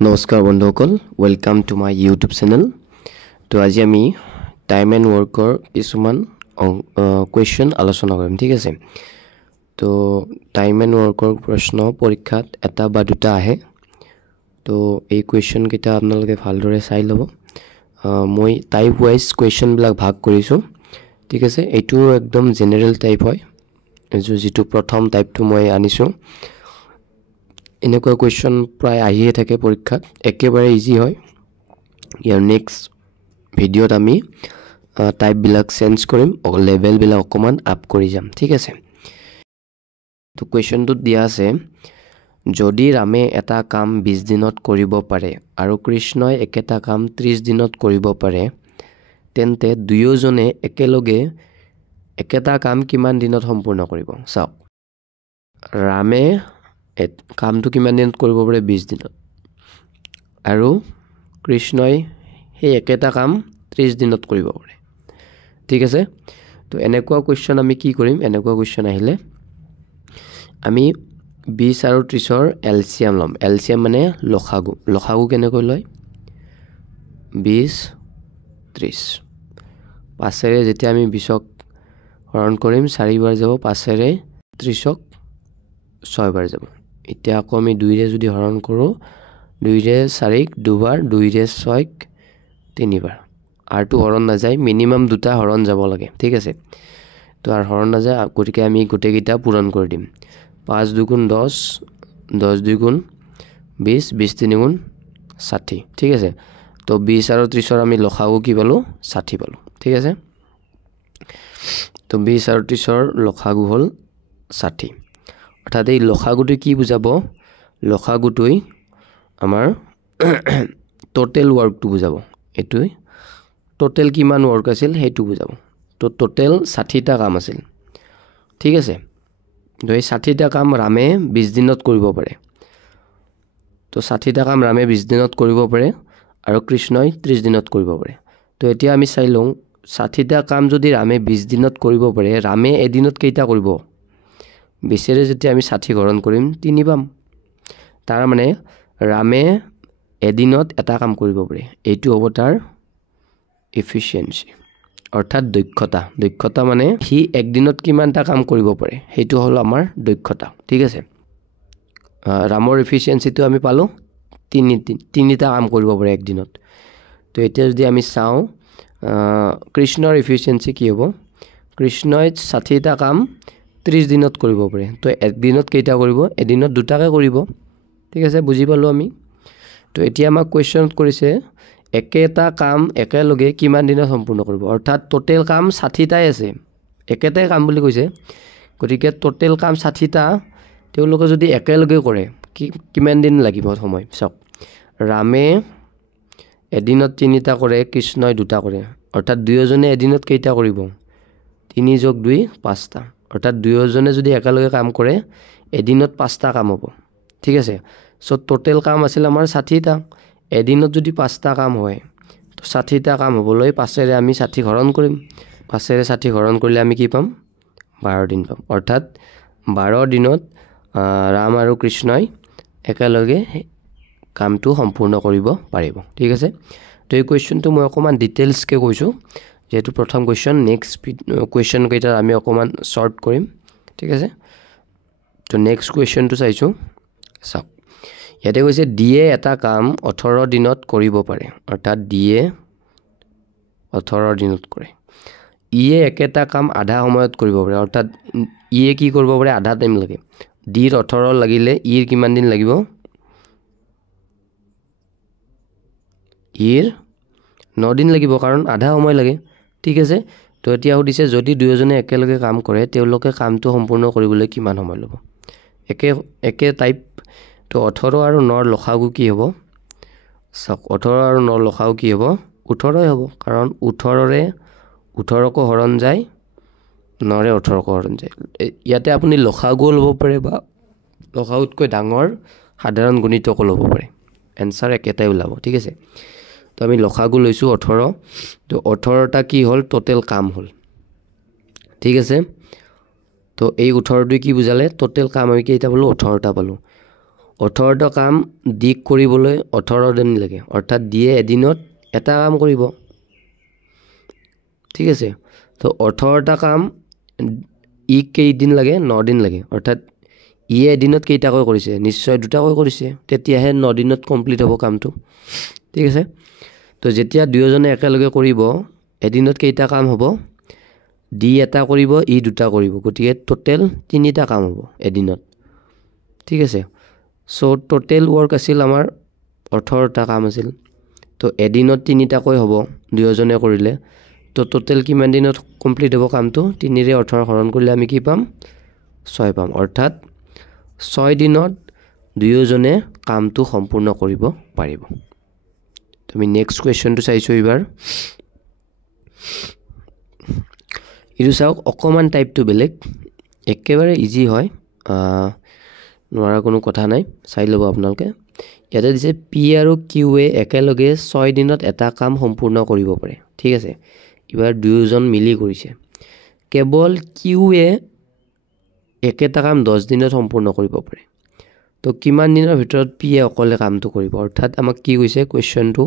নমস্কাৰ বন্ধুসকল welcome to my YouTube channel তো আজি আমি টাইম এণ্ড ওয়াৰ্কৰ কিছুমান কোৱেশ্চন আলোচনা কৰিম ঠিক আছে তো টাইম এণ্ড ওয়াৰ্কৰ প্ৰশ্ন পৰীক্ষাত এটা বা দুটা আহে তো এই কোৱেশ্চন কেইটা আপোনালোকে ভালদৰে চাই ল'ব মই টাইপ ওয়াইজ কোৱেশ্চন বিলাক ভাগ কৰিছো ঠিক আছে এইটো একদম জেনাৰেল টাইপ হয় যেটো প্ৰথম টাইপটো মই আনিছো এনেকুৱা কোৱেশ্চন প্ৰায় আহিয়ে থাকে পৰীক্ষাত একেবাৰে ইজি হয় ইয়াৰ নেক্সট ভিডিওত আমি টাইপ বিলাক চেঞ্জ কৰিম লেভেল বিলাক অকমান আপ কৰি যাম ঠিক আছে তো কোৱেশ্চনটোত দিয়া আছে যদি ৰামে এটা কাম 20 দিনত কৰিব পাৰে আৰু কৃষ্ণই একেটা কাম 30 দিনত কৰিব পাৰে তেন্তে দুয়োজনে একেলগে একেটা কাম কিমান দিনত সম্পূৰ্ণ কৰিব চাওক ৰামে কামটো কিমান দিনত কৰিব পাৰে 20 দিনত আৰু কৃষ্ণই সেই একেটা কাম 30 দিনত কৰিব পাৰে ঠিক আছে তো এনেকুৱা কোৱেশ্চন আমি কি কৰিম এনেকুৱা কোৱেশ্চন আহিলে আমি 20 আৰু 30 ৰ এলসিয়াম লম এলসিয়াম মানে লসাগু কেনেকৈ লয় 20 30 পাঁচেৰে যেতিয়া আমি 20ক হৰণ কৰিম 4 বাৰ যাব পাঁচেৰে 30ক 6 বাৰ যাব এতিয়া আকৌ আমি 2 ৰে যদি হৰণ কৰো 2 ৰে 4ক দুবাৰ 2 ৰে 6ক তিনিবাৰ আৰটো হৰণ না যায় মিনিমাম দুটা হৰণ যাব লাগে ঠিক আছে তো আৰ হৰণ না যায় গটিকে আমি গটেকিটা পূৰণ কৰি দিম 5 2 10 10 2 20 20 3 60 ঠিক আছে তো 20 আৰু 30 ৰ আমি লসাগু কি পালো 60 পালো ঠিক আছে তো 20 আৰু 30 ৰ লসাগু হল 60 অৰ্থাৎ এই লসাগুটো কি বুজাব লসাগুটোই আমাৰ টোটাল ওয়াৰ্কটো বুজাব এটোই টোটাল কিমান ওয়াৰ্ক আছিল হেতু বুজাব তো টোটাল 60 টা কাম আছিল ঠিক আছে তো এই 60 টা কাম ৰামে 20 দিনত কৰিব পাৰে তো 60 টা কাম ৰামে 20 দিনত কৰিব পাৰে আৰু কৃষ্ণই 30 দিনত কৰিব পাৰে তো এতিয়া আমি চাই লওঁ 60 টা কাম যদি ৰামে 20 দিনত কৰিব পাৰে ৰামে এদিনত কেইটা কৰিব বিশেৰে যেতিয়া আমি 60 হৰণ কৰিম 3 পাম তাৰ মানে ৰামে এদিনত এটা কাম কৰিব পাৰে এইটো হ'ব তাৰ এফিচিয়েন্সি অৰ্থাৎ দক্ষতা মানে হি একদিনত কিমানটা কাম কৰিব পাৰে হেতু হল আমাৰ দক্ষতা ঠিক আছে ৰামৰ এফিচিয়েন্সিটো আমি পালো তিনিটা কাম কৰিব পাৰে একদিনত তো এতিয়া যদি আমি চাওঁ কৃষ্ণৰ এফিচিয়েন্সি কি হ'ব কৃষ্ণই 60 টা কাম 30 দিনত কৰিব পাৰে তো একদিনত কেইটা কৰিব এদিনত দুটাকে কৰিব ঠিক আছে বুজি পালো আমি তো এতিয়া আমাক কোৱেশ্চনত কৰিছে একেটা কাম একেলগে কিমান দিনত সম্পূৰ্ণ কৰিব অৰ্থাৎ টোটাল কাম 60 টাই আছে একেটাই কাম বুলি কৈছে গতিকে টোটাল কাম 60 টা তেওঁলোকে যদি একেলগে কৰে কিমান দিন লাগিব সময় চাওক ৰামে এদিনত 3টা কৰে কৃষ্ণই 2টা কৰে অৰ্থাৎ দুয়োজনে এদিনত কেইটা কৰিব 3 + 2 5টা অৰ্থাৎ দুয়োজনে যদি একেলগে কাম কৰে এদিনত 5টা কাম হ'ব ঠিক আছে সো টোটাল কাম আছিল আমাৰ 60 টা এদিনত যদি 5টা কাম হয় তো 60 টা কাম হ'বলৈ 5ৰে আমি 60 হৰণ কৰিম 5ৰে 60 হৰণ কৰিলে আমি কি পাম 12 দিন পাম অৰ্থাৎ 12 দিনত ৰাম আৰু কৃষ্ণই একেলগে কামটো সম্পূৰ্ণ কৰিব পাৰিব ঠিক আছে তো এই কোৱেশ্চনটো মই অকমান ডিটেইলছ কে কৈছো যেটো প্ৰথম কোৱেশ্চন নেক্সট কোৱেশ্চন কেইটা আমি অকমান শৰ্ট কৰিম ঠিক আছে তো নেক্সট কোৱেশ্চনটো চাইছো চাওক ইয়াতে কৈছে ডিএ এটা কাম 18 দিনত কৰিব পাৰে অৰ্থাৎ ডিএ 18 দিনত কৰে ইয়ে একেটা কাম আধা সময়ত কৰিব পাৰে অৰ্থাৎ ইয়ে কি কৰিব পাৰে আধা টাইম লাগে ডিৰ 18 লাগিলে ইৰ কিমান দিন লাগিব ইৰ 9 দিন লাগিব কাৰণ আধা সময় লাগে ঠিক আছে তো এতিয়া সুধিছে যদি দুয়োজনে একেলগে কাম কৰে তেওঁলোকে কামটো সম্পূৰ্ণ কৰিবলৈ কিমান সময় ল'ব একে টাইপ তো 18 আৰু 9 ৰ লসাগু কি হ'ব সক 18 আৰু 9 লসাগু কি হ'ব 18 হ'ব কাৰণ 18ৰে 18 কো হৰণ যায় 9ৰে 18 কো হৰণ যায় ইয়াতে আপুনি লসাগু ল'ব পাৰে বা লসাগুতকৈ ডাঙৰ সাধাৰণ গণিতক ল'ব পাৰে এনসাৰ একেটাই ওলাব ঠিক আছে তো আমি লসাগু লৈছো 18 তো 18টা কি হল টোটাল কাম হল ঠিক আছে তো এই 18টো কি বুজালে টোটাল কাম আমি কেইটা পালো 18টা পালো 18টা কাম ডি কৰিবলৈ 18 দিন লাগে অৰ্থাৎ ডিয়ে এদিনত এটা কাম কৰিব ঠিক আছে তো 18টা কাম ই কেইদিন লাগে 9 দিন লাগে অৰ্থাৎ ই এদিনত কেইটাকৈ কৰিছে নিশ্চয় দুটাকৈ কৰিছে তেতিয়াহে 9 দিনত কমপ্লিট হ'ব কামটো ঠিক আছে তো যেতিয়া দুয়োজনে একেলগে কৰিব এদিনত কেইটা কাম হ'ব ডি এটা কৰিব ই দুটা কৰিব গতিকে টোটেল 3টা কাম হ'ব এদিনত ঠিক আছে সো টোটেল ওয়ার্ক আছিল আমাৰ 18টা কাম আছিল তো এদিনত 3টাকৈ হ'ব দুয়োজনে কৰিলে তো টোটেল কিমান দিনত কমপ্লিট হ'ব কামটো 3 ৰে 18 হৰণ কৰিলে আমি কি পাম 6 পাম অৰ্থাৎ 6 দিনত দুয়োজনে কামটো সম্পূৰ্ণ কৰিব পাৰিব তুমি নেক্সট কোৱেশ্চনটো চাইছো এবাৰ ইটো চাওক অকমান টাইপটো বেলেগ একেবাৰে ইজি হয় নোৱাৰা কোনো কথা নাই চাই ল'ব আপোনালোকে ইয়াতে দিছে পি আৰু কিউ এ একেলগে 6 দিনত এটা কাম সম্পূৰ্ণ কৰিব পাৰে ঠিক আছে এবাৰ দুয়োজন মিলি কৰিছে কেৱল কিউ এ একেটা কাম 10 দিনত সম্পূৰ্ণ কৰিব পাৰে তো কিমান দিনৰ ভিতৰত পি এ অকলে কামটো কৰিব অৰ্থাৎ আমাক কি কৈছে কোৱেশ্চনটো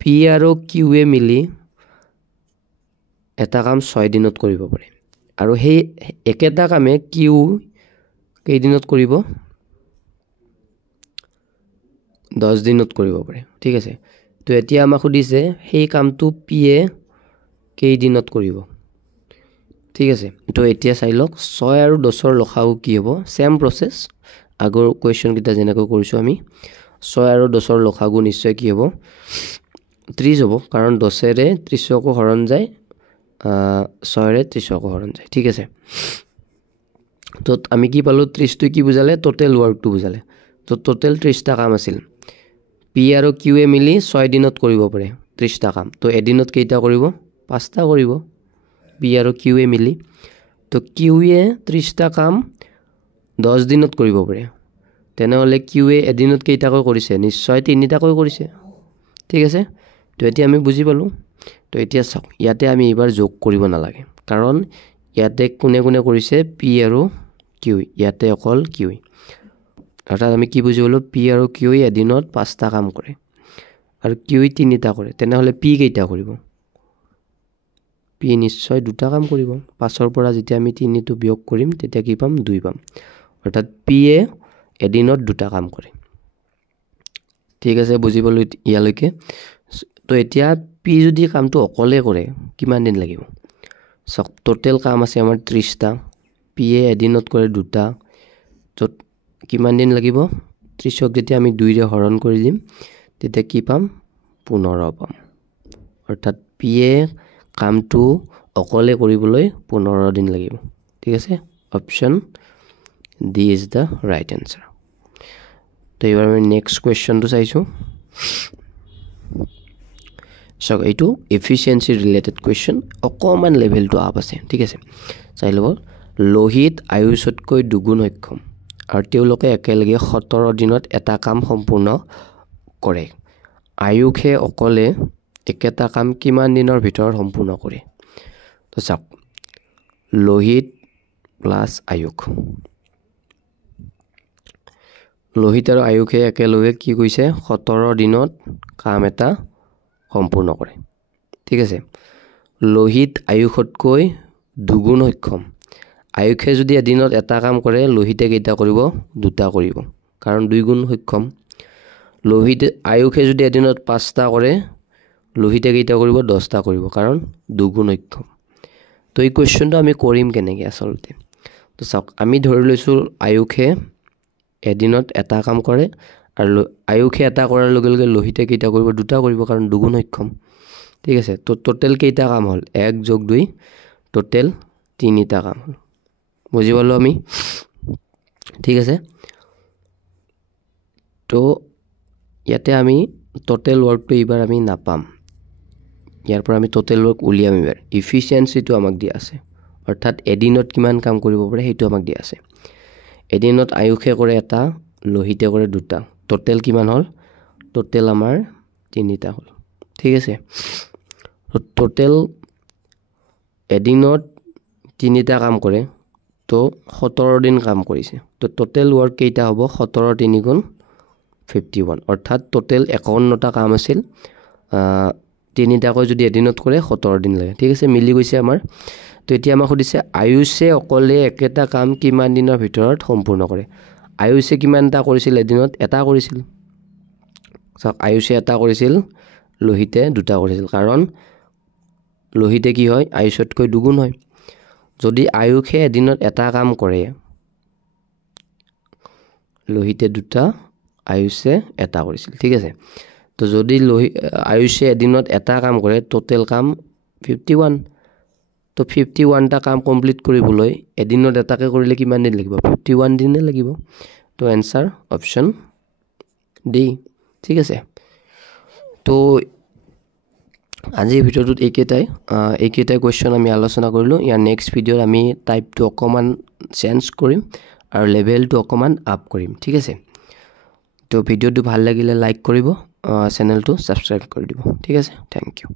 পি আৰু কিউ এ মিলি এটা কাম 6 দিনত কৰিব পাৰে আৰু সেই একেটা কামে কিউ কেইদিনত কৰিব 10 দিনত কৰিব পাৰে ঠিক আছে তো এতিয়া আমাক সুধিছে সেই কামটো পি এ কেইদিনত কৰিব ঠিক আছে তো এতিয়া চাই লওক 6 আৰু 10ৰ লসাগু কি হ'ব সেম প্ৰসেস আগৰ কোৱেশ্চন কিটা যেনেকৈ কৰিছো আমি 6 আৰু 10ৰ লসাগু নিশ্চয় কি হ'ব 30 হ'ব কাৰণ 10 ৰে 30 কো হৰণ যায় 6 ৰে 30 কো হৰণ যায় ঠিক আছে তো আমি কি পালো 30 টো কি বুজালে টোটেল ওয়ার্কটো বুজালে তো টোটেল 30টা কাম আছিল পি আৰু কিউ এ মিলি 6 দিনত কৰিব পাৰে 30টা কাম তো এদিনত কেইটা কৰিব 5টা কৰিব পি আৰু কিউ এ মিলি তো কিউ এ 30টা কাম 10 দিনত কৰিব পাৰে তেনেহলে কিউ এ এদিনত কেইটাকৈ কৰিছে নিশ্চয় 3টাকৈ কৰিছে ঠিক আছে তো এতিয়া আমি বুজি পালো তো এতিয়া চাওক ইয়াতে আমি এবাৰ যোগ কৰিব নালাগে কাৰণ ইয়াতে কোনে কোনে কৰিছে পি আৰু কিউ ইয়াতে অকল কিউ অৰ্থাৎ আমি কি বুজি পালো পি আৰু কিউ এদিনত 5টা কাম কৰে আৰু কিউ 3টা কৰে তেনেহলে পি কেইটা কৰিব পি নিশ্চয় দুটা কাম কৰিব 5ৰ পৰা যেতিয়া আমি 3 টো বিয়োগ কৰিম তেতিয়া কি পাম 2 পাম অৰ্থাৎ পি এ এদিনত দুটা কাম কৰে ঠিক আছে বুজি পালো ইয়ালৈকে তো এতিয়া পি যদি কামটো অকলে কৰে কিমান দিন লাগিব সক টোটেল কাম আছে আমাৰ 30টা পি এ এদিনত কৰে দুটা তো কিমান দিন লাগিব 30ক যেতিয়া আমি 2 ৰে হৰণ কৰি দিম তেতিয়া কি পাম 15 পাম অৰ্থাৎ পি এ কামটো অকলে কৰিবলৈ 15 দিন লাগিব ঠিক আছে option D is the right answer তো এবাৰ আমি নেক্সট কোৱেশ্চনটো চাইছো সক এইটো এফিচিয়েন্সি ৰিলেটেড কোৱেশ্চন অকমান লেভেলটো আপ আছে ঠিক আছে চাই লব লোহিত আয়ুষতকৈ দুগুণ সক্ষম আৰু তেওঁলোকে একেলগে 17 দিনত এটা কাম সম্পূৰ্ণ কৰে আয়ুষে অকলে একেটা কাম কিমান দিনৰ ভিতৰত সম্পূৰ্ণ কৰে তো চাওক লোহিত প্লাস আয়ুষ লোহিত আৰু আয়ুষে একেলগে কি কৈছে 17 দিনত কাম এটা সম্পূৰ্ণ কৰে ঠিক আছে লোহিত আয়ুষতকৈ দুগুণ সক্ষম আয়ুষে যদি এদিনত এটা কাম কৰে লোহিতে কেইটা কৰিব দুটা কৰিব কাৰণ দুই গুণ সক্ষম লোহিত আয়ুষে যদি এদিনত 5টা কৰে লোহিতে কেইটা কৰিব 10টা কৰিব কাৰণ দুগুণ সক্ষম তো এই কোৱেশ্চনটো আমি কৰিম কেনেকৈ আসলতে তো চাওক আমি ধৰি লৈছো আয়ুষে এদিনত এটা কাম কৰে আৰু আয়ুষে এটা কৰাৰ লগে লগে লোহিতে কেইটা কৰিব দুটা কৰিব কাৰণ দুগুণ সক্ষম ঠিক আছে তো টোটেল কেইটা কাম হল 1 + 2 টোটেল 3টা কাম হল বুজি পালো আমি ঠিক আছে তো ইয়াতে আমি টোটেল ওয়ার্কটো এবাৰ আমি নাপাম ইয়াৰ পৰা আমি টোটেল ওয়াৰ্ক উলিয়াম এবাৰ এফিচিয়েন্সিটো আমাক দিয়া আছে অৰ্থাৎ এদিনত কিমান কাম কৰিব পাৰে সেইটো আমাক দিয়া আছে এদিনত আয়ুষে কৰে এটা লোহিতে কৰে দুটা টোটেল কিমান হল টোটেল আমাৰ 3টা হল ঠিক আছে টোটেল এদিনত 3টা কাম কৰে তো 17 দিন কাম কৰিছে তো তো টোটেল ৱৰ্ক কেইটা হ'ব 17 × 3 = 51 অৰ্থাৎ টোটেল 51টা কাম আছিল তিনিটাকৈ যদি এদিনত কৰে 17 দিন লাগে ঠিক আছে মিলি গৈছে আমাৰ তো এতিয়া আমাক সুধিছে আয়ুষে অকলে একেটা কাম কিমান দিনৰ ভিতৰত সম্পূৰ্ণ কৰে আয়ুষে কিমানটা কৰিছিল এদিনত এটা কৰিছিল সব আয়ুষে এটা কৰিছিল লোহিতে দুটা কৰিছিল কাৰণ লোহিতে কি হয় আয়ুষতকৈ দুগুণ হয় যদি আয়ুষে এদিনত এটা কাম কৰে লোহিতে দুটা আয়ুষে এটা কৰিছিল ঠিক আছে তো যদি আয়ুষে এদিনত এটা কাম কৰে টোটেল কাম 51 তো 51টা কাম কমপ্লিট কৰিবলৈ এদিনত এটাকে কৰিলে কিমান দিন লাগিব 51 দিনে লাগিব তো আনসাৰ অপচন ডি ঠিক আছে তো আজি ভিডিওটোত এইকেইটাই কোৱেশ্চন আমি আলোচনা কৰিলোঁ ইয়াৰ নেক্সট ভিডিঅ'ত আমি টাইপটো অকমান চেঞ্জ কৰিম আৰু লেভেলটো অকমান আপ কৰিম ঠিক আছে তো ভিডিওটো ভাল লাগিলে লাইক কৰিব চেনেলটো সাবস্ক্ৰাইব কৰি দিব ঠিক আছে থ্যাংক ইউ